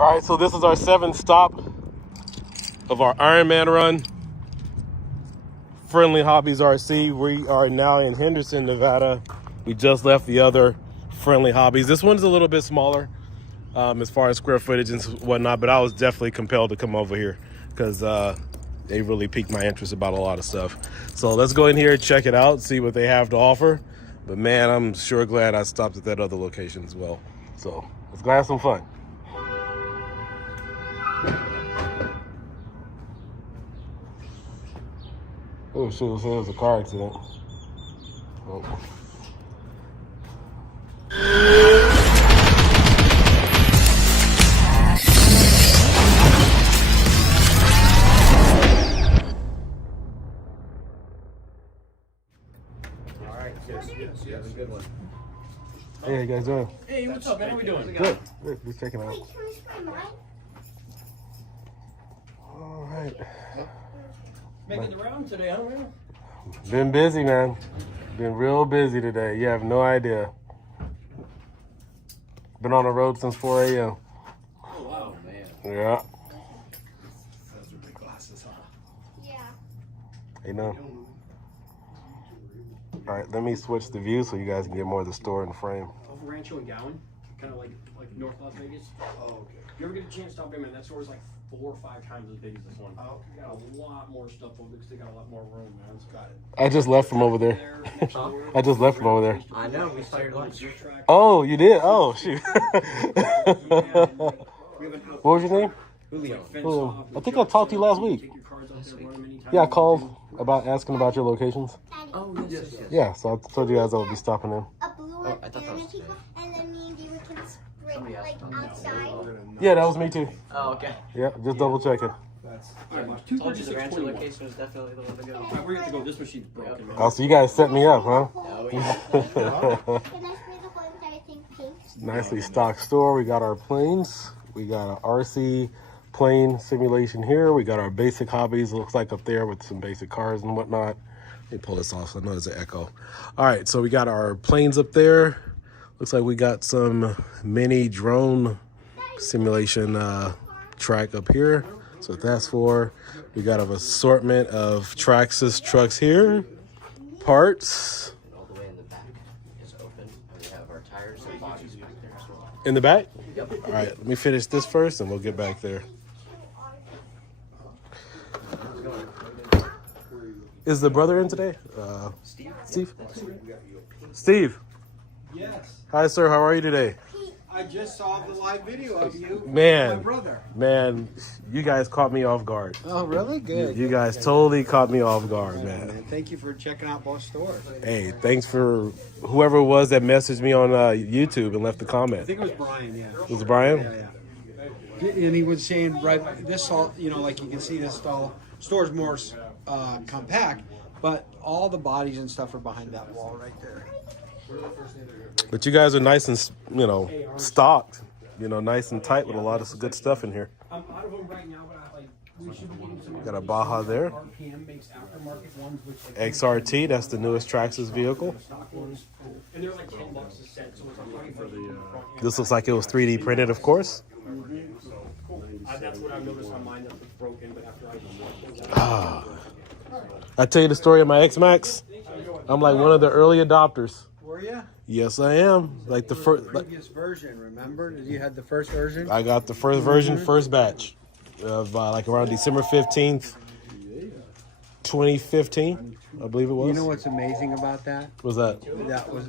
All right, so this is our 7th stop of our Ironman run. Friendly Hobbies RC. We are now in Henderson, Nevada. We just left the other Friendly Hobbies. This one's a little bit smaller as far as square footage and whatnot, but I was definitely compelled to come over here because they really piqued my interest about a lot of stuff. So let's go in here, check it out, see what they have to offer. But man, I'm sure glad I stopped at that other location as well. So let's go have some fun. Oh shit, it was a car accident. Oh. Alright, yes, have a good one. Hey, how you guys doing? Hey, what's up, man? How we doing? Good. Good. Just checking out. All right. Making the round today, huh, man? Been busy, man. Been real busy today. You have no idea. Been on the road since 4 a.m. Oh, wow, man. Yeah. Those are big glasses, huh? Yeah. Hey, no. All right, let me switch the view so you guys can get more of the store in the frame. Off Rancho and Gowan, kind of like North Las Vegas. Oh, okay. You ever get a chance to stop in, man? That store's like 4 or 5 times as big as this one. Oh, okay. Got a lot more stuff over because they got a lot more room, man. Got it. I just left from over there. I just left from over there. I know, we saw your lunch. Oh, you did? Oh, shoot. What was your name? Julio. I think I talked to you last week. Yeah, I called about asking about your locations. Oh, yes. Yeah, so I told you guys I would be stopping in. A blue one, I thought that was today. and then me and David can sprint like outside. Yeah, that was me too. Oh, okay. Yeah, just double checking. Told you the Rancho location was definitely the one to go. Alright, we're gonna have to go. This machine's broken, man. Oh, so you guys set me up, huh? Oh, yeah. Can I spray the whole entire thing pink? Nicely stocked store. We got our planes. We got an RC plane simulation here. We got our basic hobbies. Looks like up there with some basic cars and whatnot. Let me pull this off so I know there's an echo. All right, so we got our planes up there. Looks like we got some mini drone simulation track up here. So that's for. We got an assortment of Traxxas trucks here. Parts. All the way in the back is open, and we have our tires and bodies back there as well. In the back? Yep. All right, let me finish this first and we'll get back there. Is the brother in today? Steve? Steve. Yes, Hi, sir. How are you today? I just saw the live video of you, Man. my brother. Man, you guys caught me off guard. Oh, really? Good. You guys totally caught me off guard, man. Thank you for checking out both stores. Hey, thanks for whoever it was that messaged me on YouTube and left a I comment. think it was Brian. Yeah. Was it Brian? Yeah. And he was saying, right, this all, like you can see, this store's more compact, but all the bodies and stuff are behind that wall right there. But you guys are nice and, stocked. Nice and tight with a lot of good stuff in here. I'm out of them right now, but we should be getting some. Got a Baja there. RPM makes aftermarket ones, which XRT, that's the newest Traxxas vehicle. stock ones, and they're like $10 a set, so it's like for the. This looks like it was 3D printed, of course. That's what I've noticed on mine that was broken, but after I tell you the story of my X-Max. I'm like one of the early adopters. Were you? Yes, I am. Like the first. Previous version, remember? Did you have the first version? I got the first version, first batch of like around December 15th, 2015, I believe it was. You know what's amazing about that? What was that? That was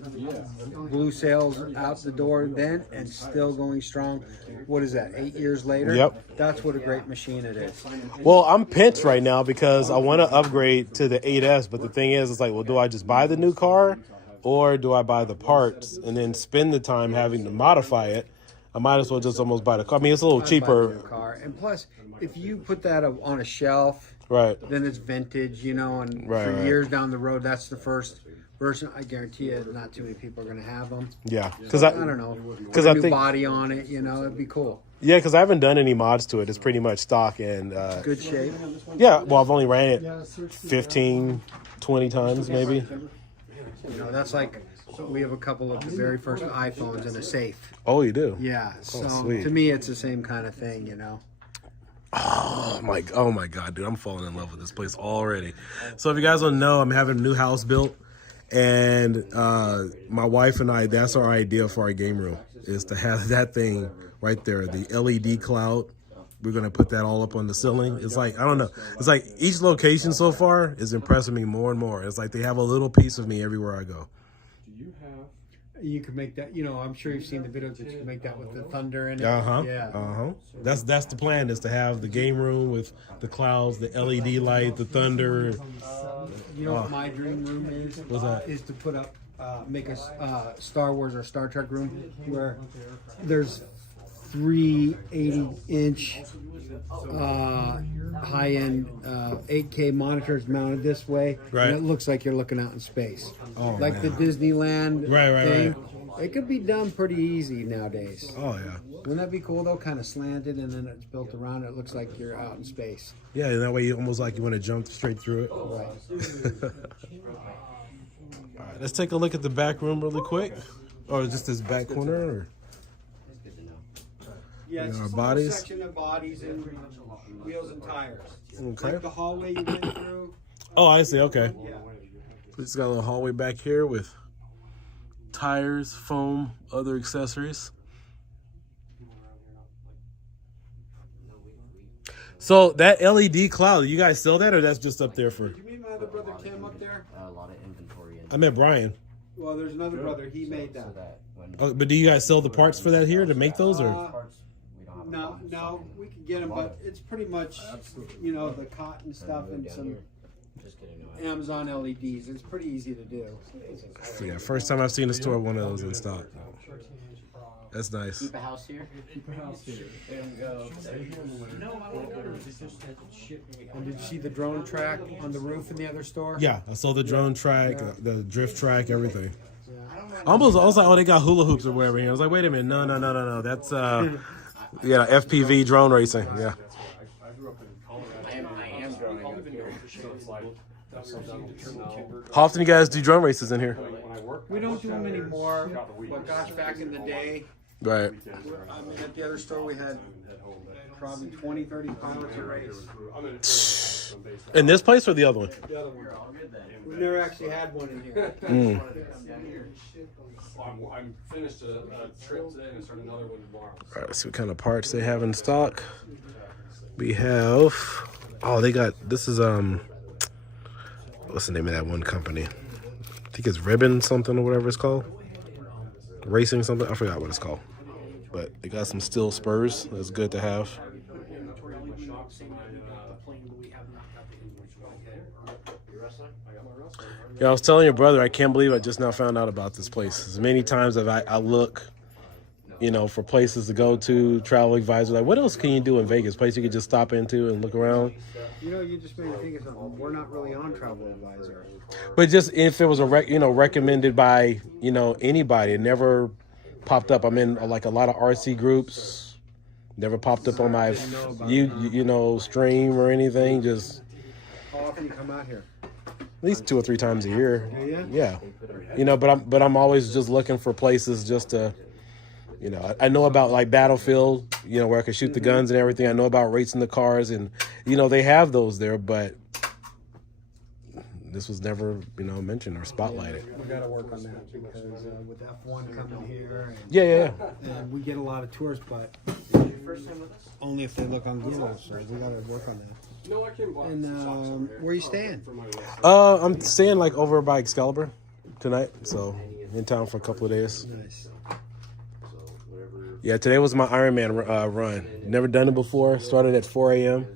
blue sales out the door then and still going strong. What is that, 8 years later? Yep. That's what a great machine it is. Well, I'm pinched right now because I want to upgrade to the 8S, but the thing is, it's like, well, do I just buy the new car or do I buy the parts and then spend the time having to modify it? I might as well just almost buy the car. I mean, it's a little cheaper. Car. And plus, if you put that on a shelf, Right. then it's vintage, and Right, for right. years down the road, that's the first version. I guarantee you, not too many people are going to have them. Yeah. Because I don't know. Because Put a I new think. body on it, it'd be cool. Yeah, because I haven't done any mods to it. It's pretty much stock and. Good shape. Yeah. Well, I've only ran it 15, 20 times maybe. That's like We have a couple of the very first iPhones in a safe. Oh, you do? Yeah. So sweet. to me, it's the same kind of thing, you know. Oh my God, dude, I'm falling in love with this place already. So if you guys don't know, I'm having a new house built, and my wife and I, that's our idea for our game room, is to have that thing right there, the LED cloud. We're gonna put that all up on the ceiling. It's like, I don't know, it's like each location so far is impressing me more and more. It's like they have a little piece of me everywhere I go. You could make that, you know, I'm sure you've seen the videos that you can make that with the thunder in it. Yeah. That's the plan, is to have the game room with the clouds, the LED light, the thunder. You know what my dream room is? What's that? Is to put up, make a Star Wars or Star Trek room where there's 3 80-inch high-end 8K monitors mounted this way, Right. and it looks like you're looking out in space. Oh, like man. the Disneyland Right. thing. It could be done pretty easy nowadays. Oh yeah. Wouldn't that be cool though? Kind of slanted, and then it's built around it. It looks like you're out in space. Yeah, and that way you almost like you want to jump straight through it. Right. All right, let's take a look at the back room really quick. Or just this back corner. Or... Yeah, it's our just a bodies. little section of bodies and wheels and tires. Okay. Like the hallway you went through. Oh, I see. Okay. Yeah. It's got a little hallway back here with tires, foam, other accessories. So that LED cloud, you guys sell that, or that's just up there for? Did you meet my other brother Tim up there? A lot of inventory in I met Brian. Well, there's another brother. He made that. that when Oh, but do you guys sell the parts for that here to make those, or? parts, we don't have a No, problem no, stocking we can get them, but it's pretty much, you know, the cotton stuff them and down some here. Just kidding. No, I- Amazon LEDs. It's pretty easy to do. Yeah, first time I've seen a store with one of those in stock. That's nice. Keep a house here. There we go. And did you see the drone track on the roof in the other store? Yeah, I saw the drone track, the drift track, everything. I was like, oh, they got hula hoops or whatever here. I was like, wait a minute, no. That's yeah, FPV drone racing. Yeah. I am growing up here. How often you guys do drone races in here? We don't do them anymore, but gosh, back in the day, Right. I mean, at the other store we had probably 20, 30 pilots a race. In this place or the other one? The other one. We've never actually had one in here. I'm finished a trip today and I start another one tomorrow. All right, let's see what kind of parts they have in stock. We have, oh, they got, this is, what's the name of that one company? I think it's Ribbon something or whatever it's called. Racing something, I forgot what it's called. But they got some steel spurs, that's good to have. Yeah, I was telling your brother, I can't believe I just now found out about this place. As many times as I look, you know, for places to go to, travel advisor, like what else can you do in Vegas? Place you could just stop into and look around. You know, you just made me think of something. We're not really on Travel Advisor. But just if it was recommended by, you know, anybody, it never popped up. I'm in like a lot of RC groups. Never popped up on my you know stream or anything. Just How often you come out here? at least 2 or 3 times a year. Do you? Yeah, you know, but I'm always just looking for places just to, you know, I know about like Battlefield, you know, where I can shoot the guns and everything. I know about racing the cars, and you know they have those there, but this was never, you know, mentioned or spotlighted. We got to work on that because with F1 coming here, Yeah. and we get a lot of tourists, but only if they look on Google. So we got to work on that. No, I came by. And where are you staying? I'm staying like over by Excalibur tonight, so in town for a couple of days. Nice. Yeah, today was my Ironman run. Never done it before. Started at 4 a.m.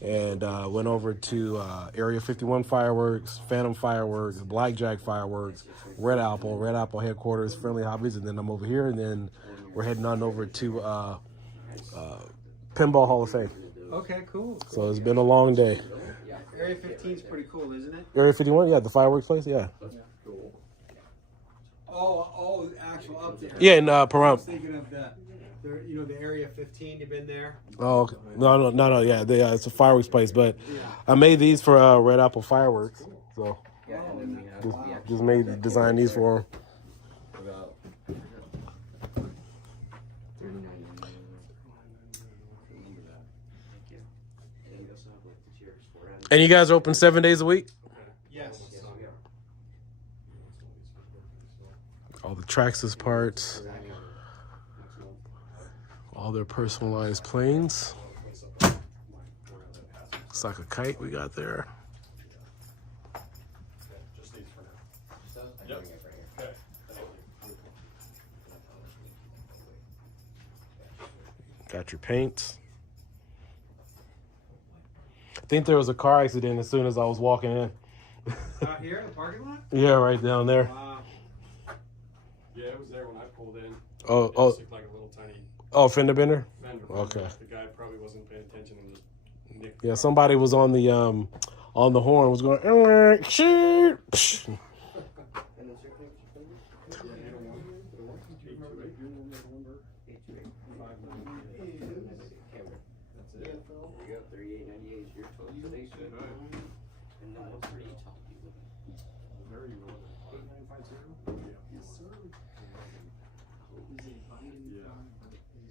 and went over to Area 51 fireworks, Phantom fireworks, Blackjack fireworks, Red Apple headquarters, Friendly Hobbies, and then I'm over here, and then we're heading on over to Pinball Hall of Fame. Okay, cool. So it's been a long day. Area 15 is pretty cool, isn't it? Area 51, yeah, the fireworks place, yeah. Oh, actual up there. Yeah, in I was Pahrump. thinking of the Area 15. You've been there? Oh, okay. No, yeah, it's a fireworks place, but I made these for Red Apple fireworks, so just designed these for them. And you guys are open 7 days a week? Yes. All the Traxxas parts. All their personalized planes. It's like a kite we got there. Got your paints. I think there was a car accident as soon as I was walking in. Out here in the parking lot? Yeah, right down there. Yeah, it was there when I pulled in. Oh, It oh, just looked like a little tiny fender bender. fender. Okay. The guy probably wasn't paying attention and just nicked. Yeah, somebody was on the horn, was going, shoot. Psh.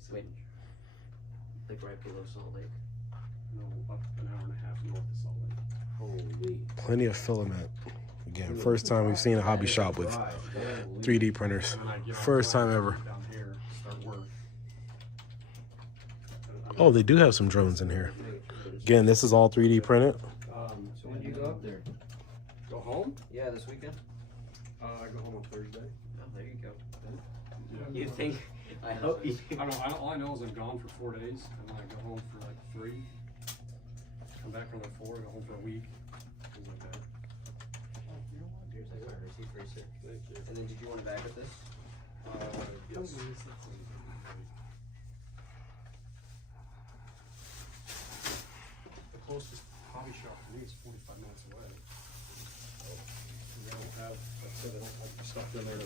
Wait, like right below Salt Lake. No, up an hour and a half north of Salt Lake. Holy. Plenty of filament. Again, first time we've seen a hobby shop with 3D printers. And then I get off First work, time ever. down here, start work. Oh, they do have some drones in here. Again, this is all 3D printed. So when do you go up there? Go home? Yeah, this weekend? I go home on Thursday. Oh, there you go. Yeah. You think? I hope you. All I know is I'm gone for 4 days, and then I go home for like 3. Come back for like 4, go home for a week. Things like that. Here's like my receipt for you, sir. Thank you. And then did you want a bag of this? Yes. The closest hobby shop to me is 45 minutes away. They don't have, like I said, they don't have the stuff in there to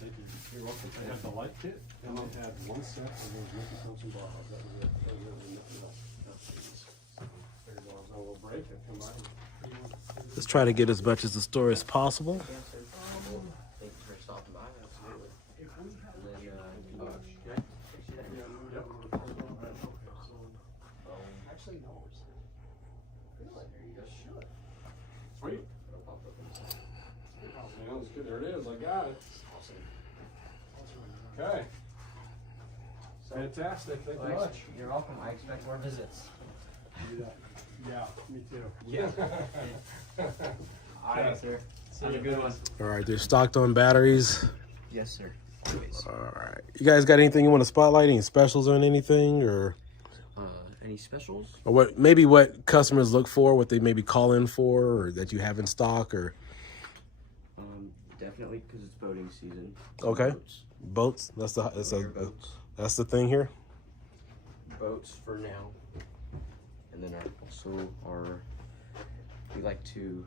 take you. You're welcome. They have the light kit, and they had one set of those Mickey Thompson bras. That was it. That was really nothing else. Figured while I was on a little break, I'd come by and Let's try to get as much as the store as possible. Yeah, sir. Thank you for stopping by. Absolutely. And then, actually, no. there you go. Sweet. Yeah, that's good. There it is. I got it. Okay. Fantastic. Thank you much. You're welcome. I expect more visits. Yeah, me too. Yeah. All right, sir. Have a good one. All right, they're stocked on batteries. Yes, sir. Always. All right. You guys got anything you want to spotlight? Any specials on anything? Or Any specials? what customers look for, what they maybe call in for, or that you have in stock, or Definitely because it's boating season. Okay. Boats. boats? That's Boats. the thing here. Boats for now. And then we like to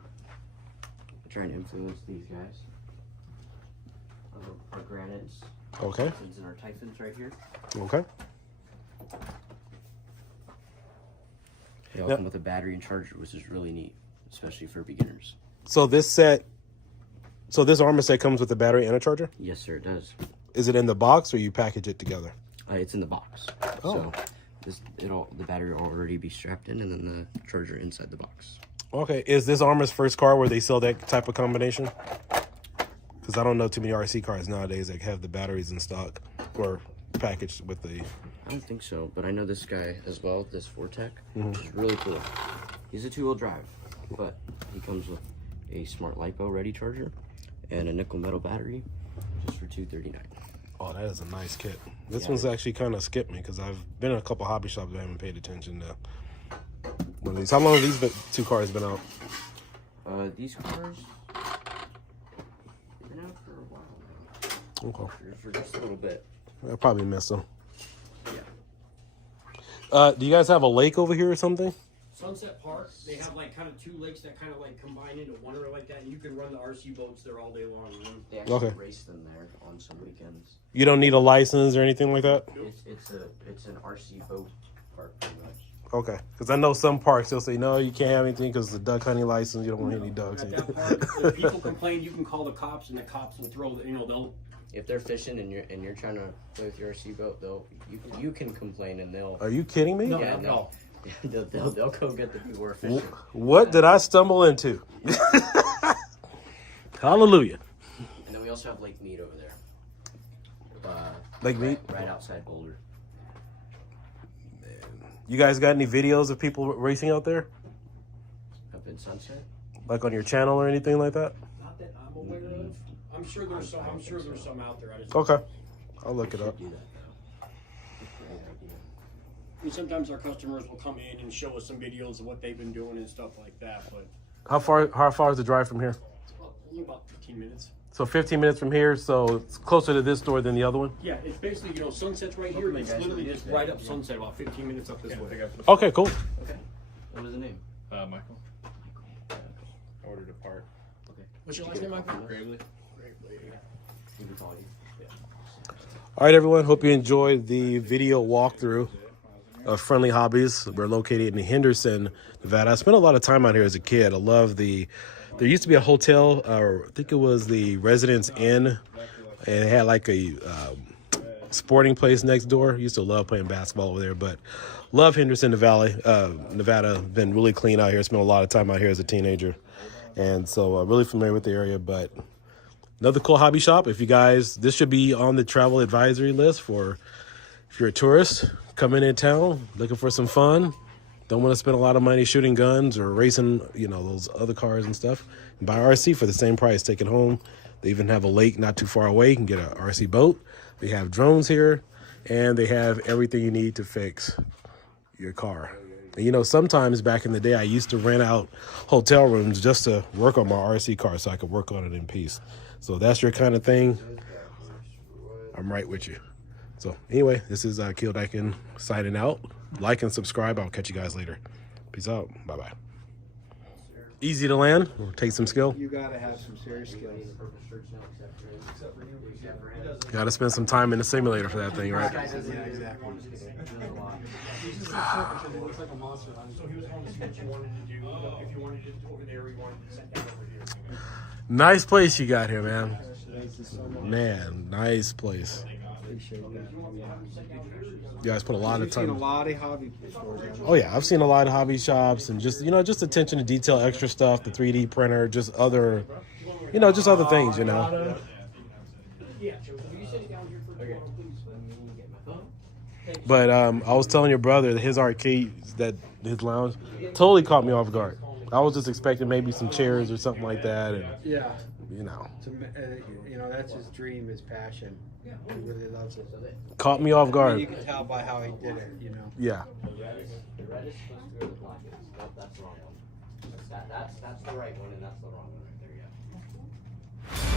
try and influence these guys. Our granites. Okay. And our typhons right here. Okay. They all Yep. come with a battery and charger, which is really neat, especially for beginners. So this armor set comes with a battery and a charger? Yes, sir, it does. Is it in the box or you package it together? It's in the box. Oh. So the battery will already be strapped in, and then the charger inside the box. Okay. Is this Arma's first car where they sell that type of combination? Because I don't know too many RC cars nowadays that have the batteries in stock or packaged with the... I don't think so, but I know this guy as well, this Vortec, which is really cool. He's a 2-wheel drive, but he comes with a smart LiPo ready charger and a nickel metal battery just for $239. Oh, that is a nice kit. This Yeah. one's actually kind of skipped me because I've been in a couple hobby shops that haven't paid attention to one of these. How long have these two cars been out? These cars they've been out for a while now. Okay. For just a little bit. I probably missed them. Yeah. Do you guys have a lake over here or something? Sunset Park, they have like kind of 2 lakes that kind of like combine into one or like that, and you can run the RC boats there all day long. You know? They actually Okay. race them there on some weekends. You don't need a license or anything like that? It's an RC boat park pretty much. Okay. Because I know some parks, they'll say, no, you can't have anything because the duck hunting license, you don't want any ducks. At that park, if people complain, you can call the cops, and the cops will throw the, they'll. If they're fishing and you're trying to play with your RC boat, you can complain and they'll. Are you kidding me? No, Yeah, no. They'll go get the people who are fishing. What did I stumble into? Hallelujah. And then we also have Lake Mead over there. Lake Mead? Right outside Boulder. You guys got any videos of people racing out there? Up in Sunset? Like on your channel or anything like that? Not that I'm aware of. I'm sure there's some. I'm sure there's some out there. I just. Okay. I'll look it up. Do that though. I mean, sometimes our customers will come in and show us some videos of what they've been doing and stuff like that. But How far is the drive from here? only about 15 minutes. So 15 minutes from here, so it's closer to this store than the other one? Yeah, it's basically Sunset's right here. It's literally just right up Sunset, about 15 minutes up this way. Okay, cool. Okay. What was the name? Michael. I ordered a part. Okay. What's your last name, Michael? Gravely. We can call you. All right, everyone. Hope you enjoyed the video walkthrough of Friendly Hobbies. We're located in Henderson, Nevada. I spent a lot of time out here as a kid. I love there used to be a hotel, or I think it was the Residence Inn, and it had like a sporting place next door. Used to love playing basketball over there, but love Henderson, Nevada. Been really clean out here. Spent a lot of time out here as a teenager, and so really familiar with the area. But another cool hobby shop. If you guys, this should be on the travel advisory list for if you're a tourist coming in town looking for some fun. Don't want to spend a lot of money shooting guns or racing, those other cars and stuff. And buy RC for the same price. Take it home. They even have a lake not too far away. You can get an RC boat. They have drones here, and they have everything you need to fix your car. And sometimes back in the day, I used to rent out hotel rooms just to work on my RC car so I could work on it in peace. So if that's your kind of thing, I'm right with you. So anyway, this is Diekin signing out. Like and subscribe. I'll catch you guys later. Peace out. Bye-bye. Easy to land. Take some skill. You gotta have some serious skills. Got to spend some time in the simulator for that thing, right? Yeah, exactly. It's like a monster. So he was on the switch you wanted to do. If you wanted it over there, you wanted to send that over here. Nice place you got here, man. Thank you so much. Man, nice place. Appreciate that. You guys put a lot of You've seen a time. lot of hobby stores. haven't you? Oh yeah, I've seen a lot of hobby shops and just attention to detail, extra stuff, the 3D printer, just other things. But I was telling your brother that his arcade, his lounge, totally caught me off guard. I was just expecting maybe some chairs or something like that, and Yeah. That's his dream, his passion. He really loves it. caught me off You guard. can tell by how he did it. Yeah. The reddest supposed to be the blackest. That's the wrong one. That's the right one, and that's the wrong one right there, yeah.